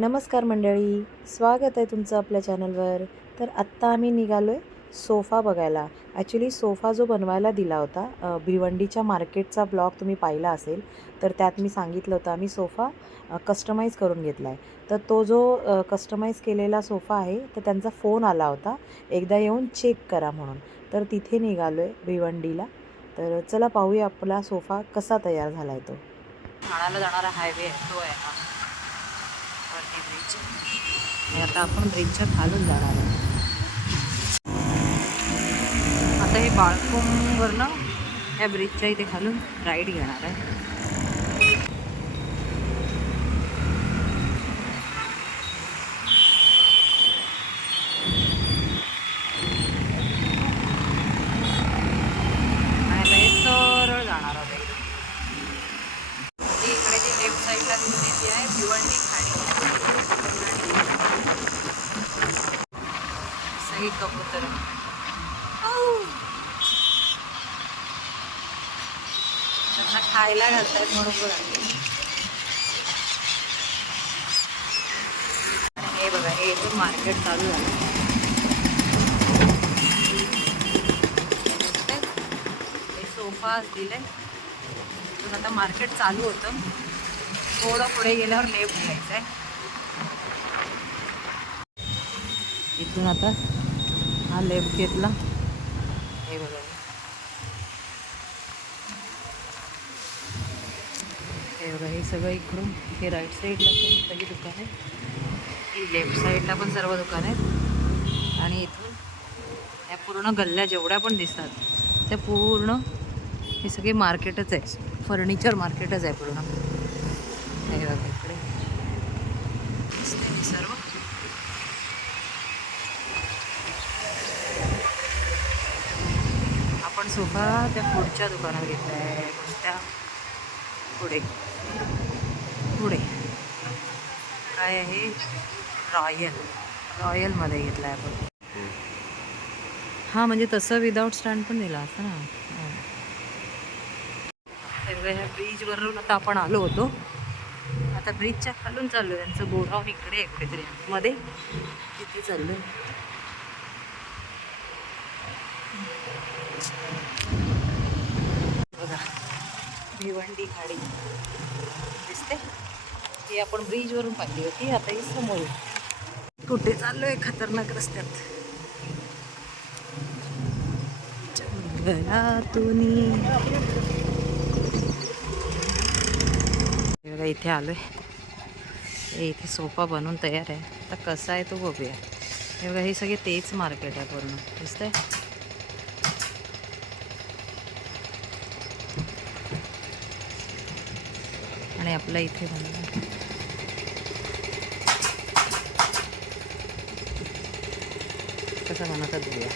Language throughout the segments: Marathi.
नमस्कार मंडळी स्वागत आहे तुमचं आपल्या चॅनलवर. तर आत्ता आम्ही निघालो आहे सोफा बघायला. ॲक्च्युली सोफा जो बनवायला दिला होता भिवंडीच्या मार्केटचा ब्लॉग तुम्ही पाहिला असेल तर त्यात मी सांगितलं होतं आम्ही सोफा कस्टमाइज करून घेतला आहे तर तो जो कस्टमाइज केलेला सोफा आहे तर त्यांचा फोन आला होता एकदा येऊन चेक करा म्हणून. तर तिथे निघालो आहे भिवंडीला. तर चला पाहूया आपला सोफा कसा तयार झाला आहे तो. ठाण्याला जाणारा हायवे आहे तो आहे हा ब्रिज आणि आता आपण ब्रिजच्या खालून जाणार आहोत. आता हे बाळकोंगवरनं या ब्रिजच्या इथे खालून राईड घेणार आहे. आणि आता हे सरळ जाणार ती इकडे जी लेफ्ट साईडला दिसते ती आहे भिवंडी खाडी. सगळी कबूतर. त्यांना खायला घालतायत म्हणून बघा. हे बघा हे इथून मार्केट चालू झालं. हे सोफा दिले इथून आता मार्केट चालू होतं. थोडं पुढे गेल्यावर लेफ्ट घ्यायचं आहे. इथून आता हा लेफ्ट घेतला. हे बघा. हे बघा हे सगळं इकडून हे राईट साईडला पण सगळी दुकान आहे. ही लेफ्ट साईडला पण सर्व दुकान आहेत. आणि इथून ह्या पूर्ण गल्ल्या जेवढ्या पण दिसतात त्या पूर्ण हे सगळे मार्केटच आहे. फर्निचर मार्केटच आहे पूर्ण. हे बघा इकडे दिसतंय हे सर्व आपण सोफा त्या पुढच्या दुकानात घेतला आहे. त्या पुढे. पुढे. काय आहे? रॉयल. रॉयलमध्ये घेतला आहे आपण. हां म्हणजे तसं विदाऊट स्टँड पण दिला असं ना. ह्या ब्रिजवरून आता आपण आलो होतो. आता ब्रिजच्या खालून चाललो आहे यांचं गोडाऊन इकडे आहे कुठेतरी मध्ये तिथे चाललं आहे भिवंडी खाडी. दिसते? ती आपण ब्रिजवरून पाहिली होती आता ही समोर कुठे कुठे चाललोय खतरनाक रस्त्यात? जंगलातून. इथे आलोय. आहे इथे सोफा बनवून तयार आहे. आता कसा आहे तो बघूया. हे बघा हे सगळे तेच मार्केट आहे पूर्ण. दिसतंय? आणि आपल्या इथे बनला कसा बनवतात बघूया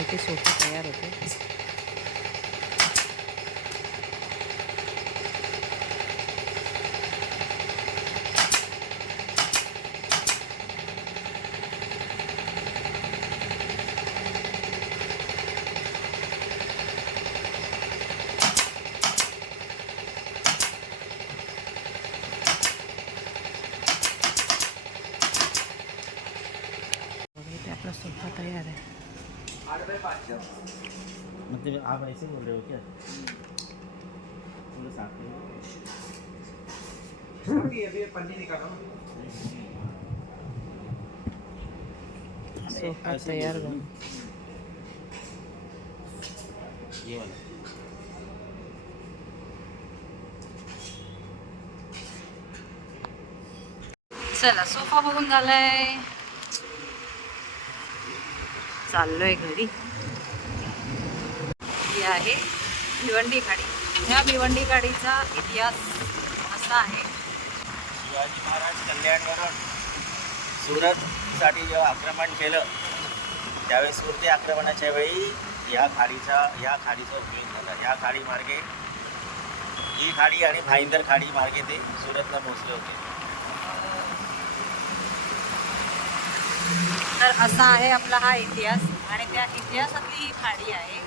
इथे सोफे तयार होते बघा, इथे आपला सोफा तयार आहे मतलब आप ऐसे बोल रहे हो क्या साथ में सोफा ऐसे तयार बोल रहे बघ. हो? ये वाला चला सोफा बघून झालाय चाललोय घरी. ही आहे भिवंडी खाडी ह्या भिवंडी खाडीचा इतिहास असा आहे. शिवाजी महाराज कल्याणवरून सुरतसाठी जेव्हा आक्रमण केलं त्यावेळेस सुरती आक्रमणाच्या वेळी या खाडीचा या खाडीचा उपयोग झाला. या खाडी मार्गे ही खाडी आणि भाईंदर खाडी मार्गे ते सुरतला पोहोचले होते. तर असा आहे आपला हा इतिहास. आणि त्या इतिहासातली ही खाडी आहे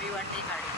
भिवंडी खाडी.